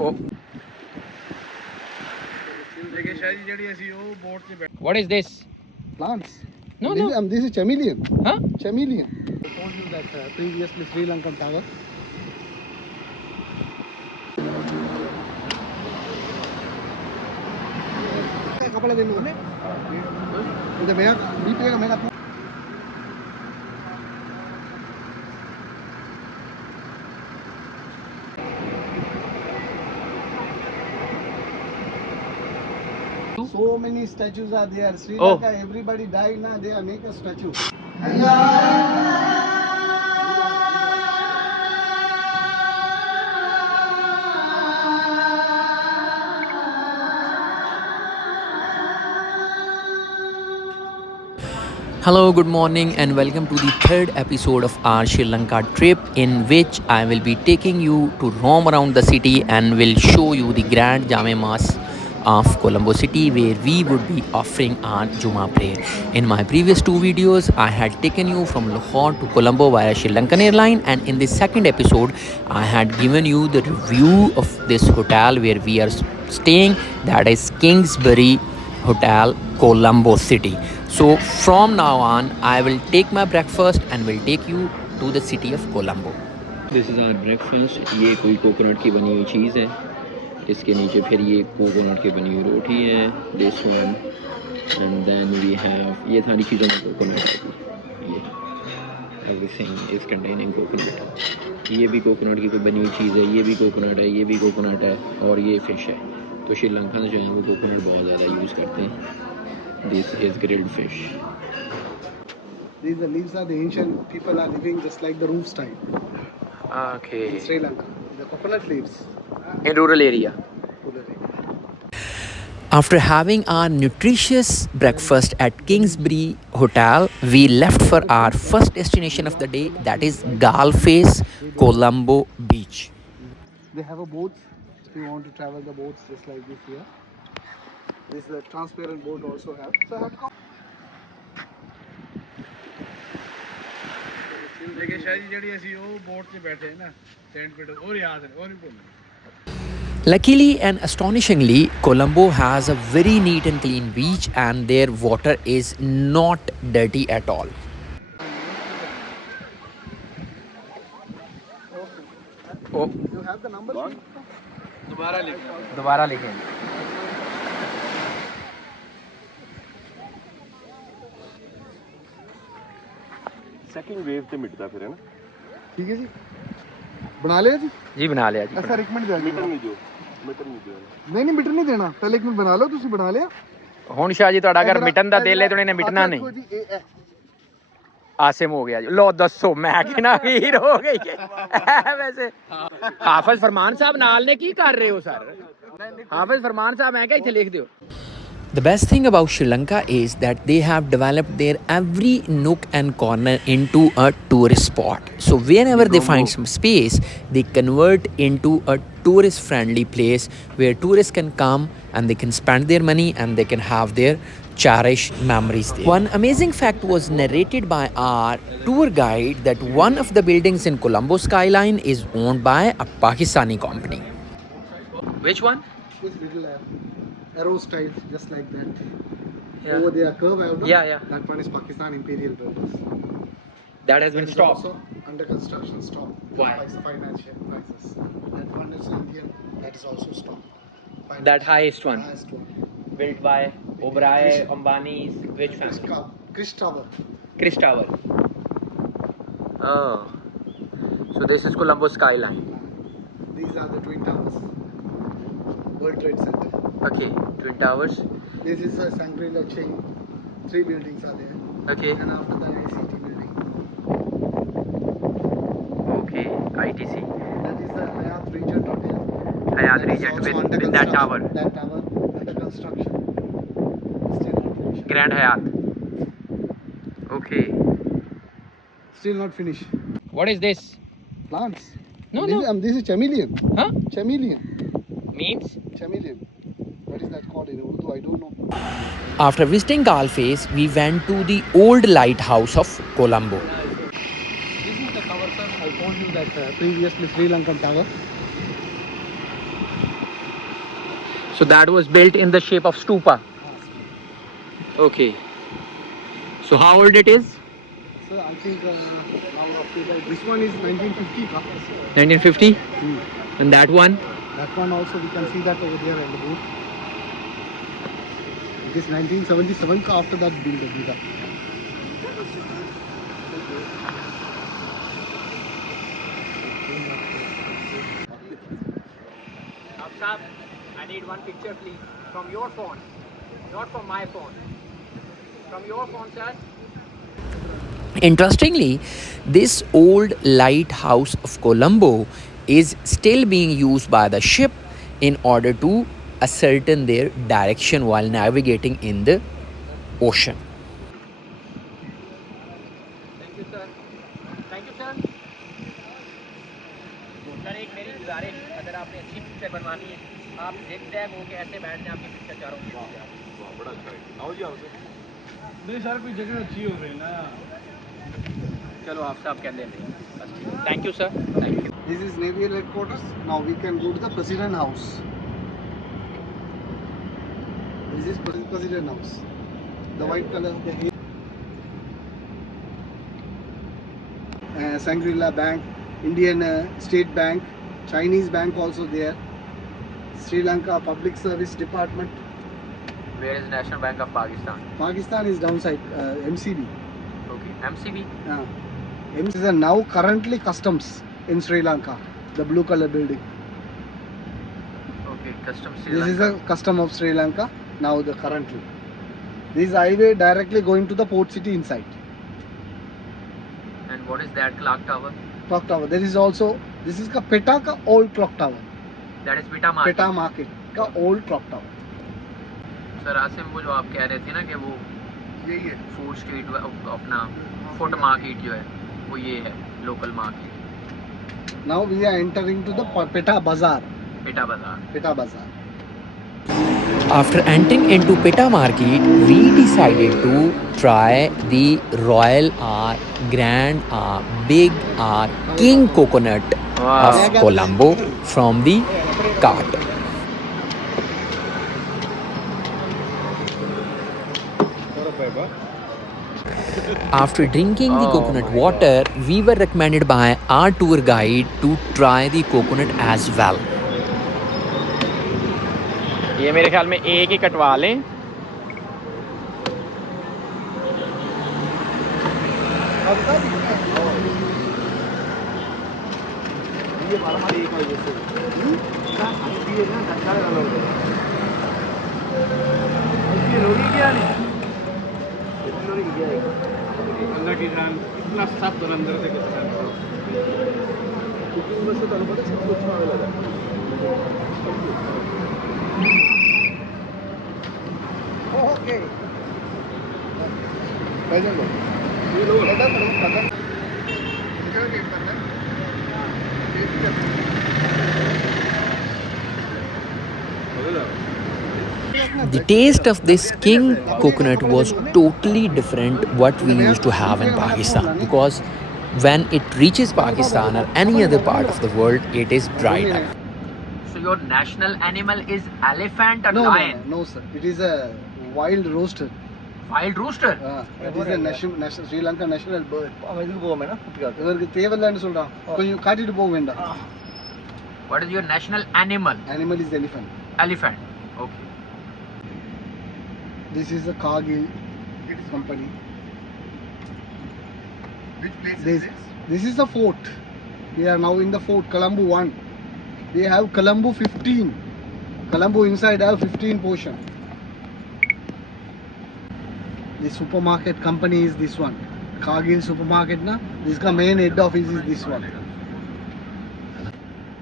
Oh. What is this? Plants. No, this, no. This is chameleon. Huh? Chameleon. I told you that previously Sri Lankan tower. कपड़ा देने वाले इधर मेरा BP का मेरा So many statues are there. Sri Lanka, everybody died now. They are make a statue. Hello, good morning, and welcome to the third episode of our Sri Lanka trip, in which I will be taking you to roam around the city and will show you the grand Jamia Masjid of Colombo city, where we would be offering our Juma Prayer. In my previous two videos, I had taken you from Lahore to Colombo via Sri Lankan airline, and in this second episode, I had given you the review of this hotel where we are staying, that is Kingsbury Hotel, Colombo city. So from now on, I will take my breakfast and will take you to the city of Colombo. This is our breakfast. ये कोई coconut की बनी हुई चीज़ है. इसके नीचे फिर ये कोकोनट की बनी हुई रोटी है. This one, and then we have ये सारी चीज़ों में कोकोनट है. ये everything is containing coconut. ये भी कोकोनट की कोई बनी हुई चीज़ है. ये भी कोकोनट है. ये भी कोकोनट है. और ये फिश है. तो श्रीलंका जो है वो कोकोनट बहुत ज़्यादा यूज़ करते हैं. This is grilled fish. These the leaves are the ancient people are living just like the roof style. Okay. In Sri Lanka, the coconut leaves. In rural area. After having our nutritious breakfast at Kingsbury Hotel, we left for our first destination of the day, that is Galface, Colombo Beach. They have a boat. If you want to travel the boats just like this here. This is a transparent boat also have. So I have to come. Luckily and astonishingly, Colombo has a very neat and clean beach, and their water is not dirty at all. Oh. You have the number? दोबारा लिखेंगे. Second wave पे मिटता फिर है ना. ठीक है जी. बना लिया जी. जी बना लिया जी. ऐसा एक मिनट दे. मीटर नहीं दो. नहीं मीटर नहीं देना. पहले एक मिनट बना लो. तुसी बना लिया. ਹੁਣ ਸ਼ਾਹ ਜੀ ਤੁਹਾਡਾ ਅਗਰ ਮਿਟਣ ਦਾ ਦਿਲ ਹੈ ਤਾਂ ਇਹਨੇ ਮਿਟਣਾ ਨਹੀਂ. आसिम हो गया जी. लो दसो मैं किना हीर हो गई है वैसे. हाफिज फरमान साहब नाल ने की कर रहे हो सर? हाफिज फरमान साहब मैं क्या इथे लिख दियो. The best thing about Sri Lanka is that they have developed their every nook and corner into a tourist spot. So whenever they find some space, they convert into a tourist friendly place where tourists can come and they can spend their money and they can have their cherished memories there. One amazing fact was narrated by our tour guide that one of the buildings in Colombo skyline is owned by a Pakistani company. Which one? This little arrow style, just like that. Yeah. Over there, curve arrow. Yeah. That one is Pakistan Imperial Builders. That has been stopped. Also under construction, stop. Why? Financial crisis. That one is Indian. That is also stopped. That highest one. Highest one. Built by O'Brien, Ambani's, which family? Chris Tower. Chris Tower. Oh. So this is Colombo skyline. These are the Twin Towers. World Trade Center. Okay, Twin Towers. This is a Shangri-La chain. 3 buildings are there. Okay. And after that ICT building. Okay, ITC. That is the Hayat Regent Hotel. Hayat Regent with that tower. That tower under construction. Still not finished. Grand Hayat. Okay. Still not finished. What is this? Plants. No. This is chameleon. Huh? Chameleon. Means? Chameleon. What is that called in Urdu? I don't know. After visiting Galface, we went to the old lighthouse of Colombo. This is the tower, sir. I told you that previously Sri Lankan tower. So that was built in the shape of stupa. Okay. So how old it is? So I think now after that, this one is 1950. 1950. Hmm. And that one? That one also we can see that over there in the booth. It is 1977 ka after that build the I need one picture please from your phone, not from my phone. From your phone, sir. Interestingly, this old lighthouse of Colombo is still being used by the ship in order to ascertain their direction while navigating in the ocean. Thank you, sir. Thank you, sir. Sir एक मेरी गुजारिश, अगर आपने अच्छी picture बनवानी है, आप zig zag होके ऐसे बैठ जाए, आपकी पिक्चर चारों की बड़ा अच्छा है। आओ जी आओ सर। नहीं सर कोई जगह अच्छी हो रही ना चलो आप साहब कहते हैं बस ठीक है। Thank you sir, thank you. This is naval headquarters. Now we can go to the president house. This is president house. The white color, the Shangri-La Bank, Indian State Bank, Chinese Bank also there. Sri Lanka Public Service Department. Where is National Bank of Pakistan? Pakistan is downside, MCB. Okay, MCB. MCB is now currently customs in Sri Lanka, the blue color building. Okay, customs Sri This Lanka. is the custom of Sri Lanka, now the currently. This highway directly going to the port city inside. And what is that clock tower? Clock tower. There is also, this is ka Peta ka old clock tower. That is Peta Market. Peta market का old clock tower. Sir Asim, वो जो आप कह रहे थे ना कि वो यही है फूड स्ट्रीट अपना फुट मार्केट जो है वो ये है local market. Now we are entering to the Peta Bazaar. PETA बाजार। Peta Bazaar. After entering into Peta Market, we decided to try the Royal R, Grand R, Big R, King Coconut of Colombo from the cart. After drinking the coconut water, we were recommended by our tour guide to try the coconut as well. ये मेरे ख्याल में एक ही कटवा लें। इतना सब अंदर से कुकिंग में से तो पता सब कुछ अच्छा लगा ओके कैसे लो ये लो लगा करो पता क्या गेम करना The taste of this king coconut was totally different what we used to have in Pakistan, because when it reaches Pakistan or any other part of the world, it is dried up. So your national animal is elephant or lion? No, sir. It is a wild rooster. Wild rooster? It is a national Sri Lanka national bird. இவருக்கு தேவலன்னு சொல்றான் கொஞ்சம் காட்டிட்டு போக வேண்டாம். What is your national animal? Animal is elephant. Elephant. Okay. This is a Cargill company. Which place This, this is the fort. We are now in the fort, Colombo 1. We have Colombo 15. Colombo inside have 15 portion. The supermarket company is this one. Cargill supermarket na. This ka main head office is this one.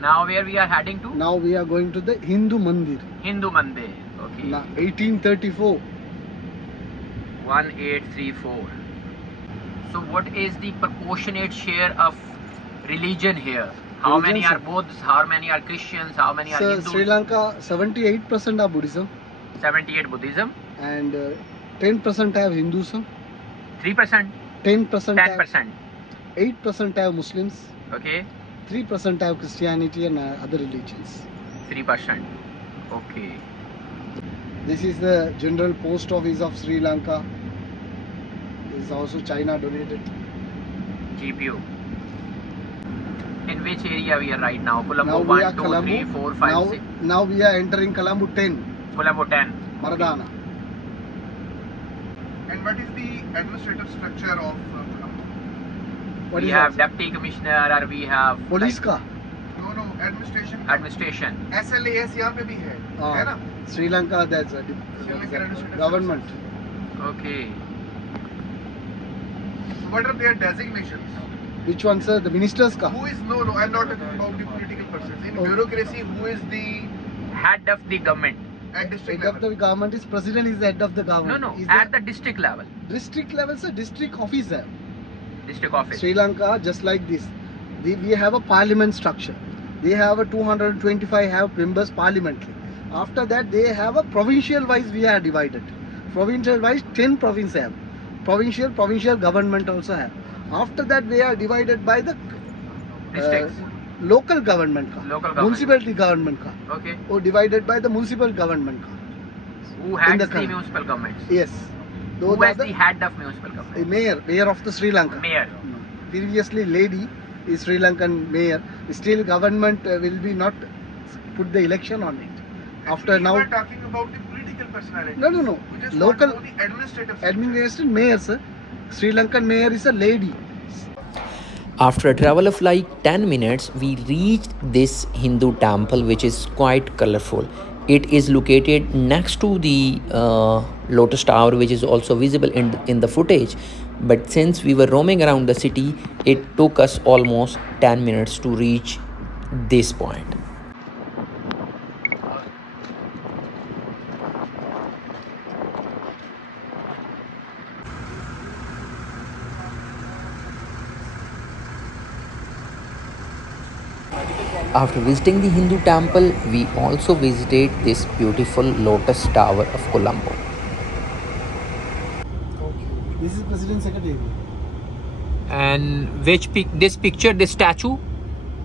Now where we are heading to? Now we are going to the Hindu Mandir. Hindu Mandir. Okay. 1834. 1834. So what is the proportionate share of religion here? How many are Buddhists? How many are Christians? How many are Hindus? Sri Lanka 78% are Buddhism. 78 Buddhism. And 10% have Hinduism. 3%. 10%. 10%. 8% have Muslims. Okay. 3% have Christianity and other religions. 3%. Okay. This is the General Post Office of Sri Lanka. This is also China donated. GPU. In which area we are right now? Now Colombo we are 1, 2, Colombo. 3, 4, 5, 6. Now we are entering Colombo 10. Colombo 10. Maradana. And what is the administrative structure of Colombo? What We is have that? deputy commissioner or we have Police ka? No, administration. administration. SLAS यहाँ पे भी है ना? Sri Lanka, that's a Sri Lankan administrative government. Okay. What are their designations? Which one, sir? The ministers ka? Who is no? I'm not talking about the political persons. In Oh. bureaucracy, who is the Head of the government. at district Head of level? the government is president is the head of the No, government. no. Is At the district level. district level, sir, district officer. District office. Sri Lanka, just like this, we have a parliament structure. They have a 225 have members parliamentary. After that, they have a provincial wise. We are divided. Provincial wise, 10 province have. Provincial government also have. After that, we are divided by the Districts. local government ka, Local government. municipality government ka, Okay. or divided by the municipal government ka. Who heads the the, country. municipal governments? Yes. Who Those are is the head of municipal government? mayor of the Sri Lanka. Mayor. Previously, lady is Sri Lankan mayor. Still, government will be not put the election on it. After Actually, now, you are talking about the political personality. no. We just Local want to know the administrative structure. administration mayor, sir. Sri Lankan mayor is a lady. After a travel of like 10 minutes, we reached this Hindu temple, which is quite colorful. It is located next to the Lotus Tower, which is also visible in the footage. But since we were roaming around the city, it took us almost 10 minutes to reach this point. After visiting the Hindu temple, we also visited this beautiful Lotus Tower of Colombo. This is President Secretary. And this picture, this statue?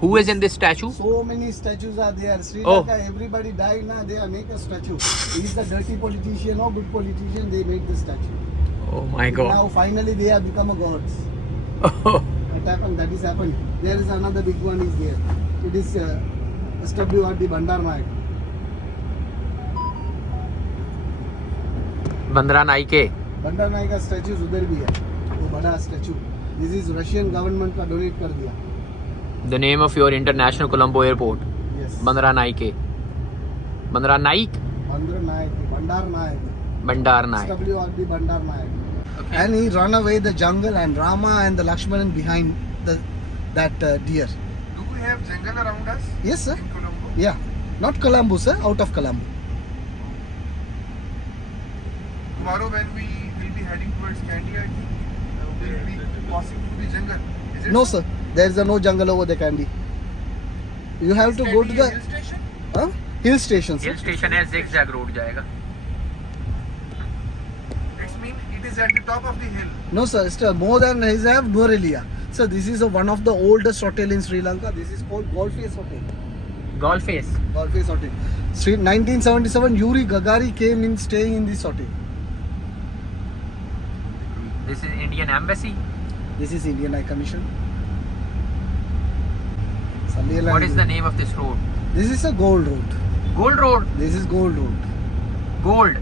Who is in this statue? So many statues are there. Sri Oh. Lanka, everybody died now. They are make a statue. Is the dirty politician or good politician? They make the statue. Oh my Now finally they have become a gods. God. What happened? That is happened. There is another big one is there. It is SWRD Bandar Naik. Bandra Naike. Bandar Naik का statue उधर भी है, वो बड़ा statue. This is Russian government का donate कर दिया. The name of your international Colombo airport. Yes. Bandra Naike. Bandra Naik? Bandar Naik, Bandar Naik. Bandar Naik. SWRD Bandar Naik. Okay. And he ran away the jungle and Rama and the Lakshmanan behind that deer. Do we have jungle around us Yes, sir. in Colombo? Yeah. Not Colombo, sir. Out of Colombo. Tomorrow when we will be heading towards Kandy, I think we will be passing through the jungle. Is it No, so? sir. There is no jungle over the Kandy. You have Is to go to Kandy the a hill station? hill station, sir. Hill station है zigzag road जाएगा. It means it is at the top of the hill. No, sir. It's more than his have Norelia. Sir, this is one of the oldest hotel in Sri Lanka. This is called Golface Hotel. Golf face. Golface Hotel. 1977, Yuri Gagarin came in staying in this hotel. This is Indian Embassy. This is Indian High Commission. What is the name of this road? This is a gold road. Gold Road. This is gold road. Gold.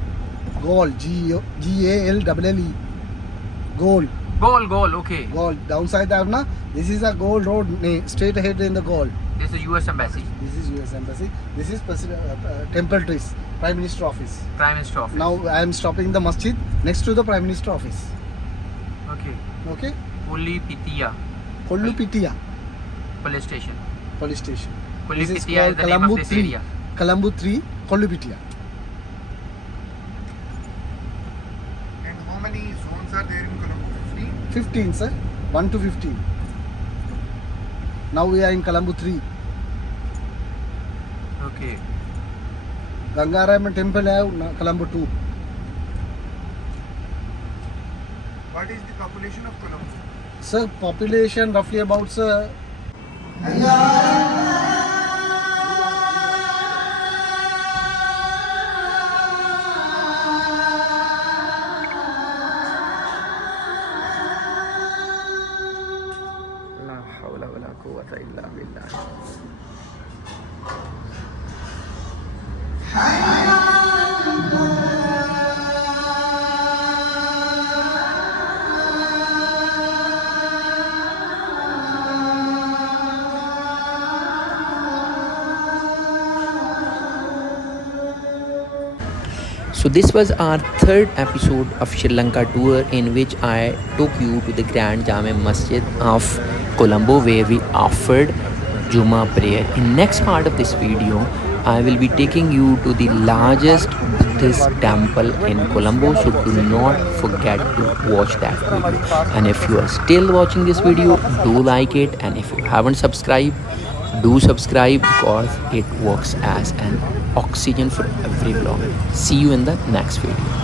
Gold. G-A-L-L-E. Gold. Gold. Okay. Gold. Downside there, na? This is a gold road. Straight ahead in the gold. This is US Embassy. This is US Embassy. This is Temple Trees. Prime Minister Office. Prime Minister Office. Now I am stopping the masjid next to the Prime Minister Office. Okay. Okay? Pullipitia Kollupitia Police Station. Police Station. This is Pullipitia is called the name of this Colombo 3. area. Colombo 3, Kollupitia. And how many zones are there in Colombo? 15? 15, sir. 1 to 15. Now we are in Colombo 3. Okay. Gangarama Temple have Colombo 2. What is the population of Colombo? Sir, population roughly about, sir, hawla wala quwwata illa billah. So this was our third episode of Sri Lanka tour, in which I took you to the Grand Jamia Masjid of Colombo, where we offered Juma Prayer. In next part of this video, I will be taking you to the largest Buddhist temple in Colombo, so do not forget to watch that video. And if you are still watching this video, do like it, and if you haven't subscribed, do subscribe, because it works as an oxygen for every vlog. See you in the next video.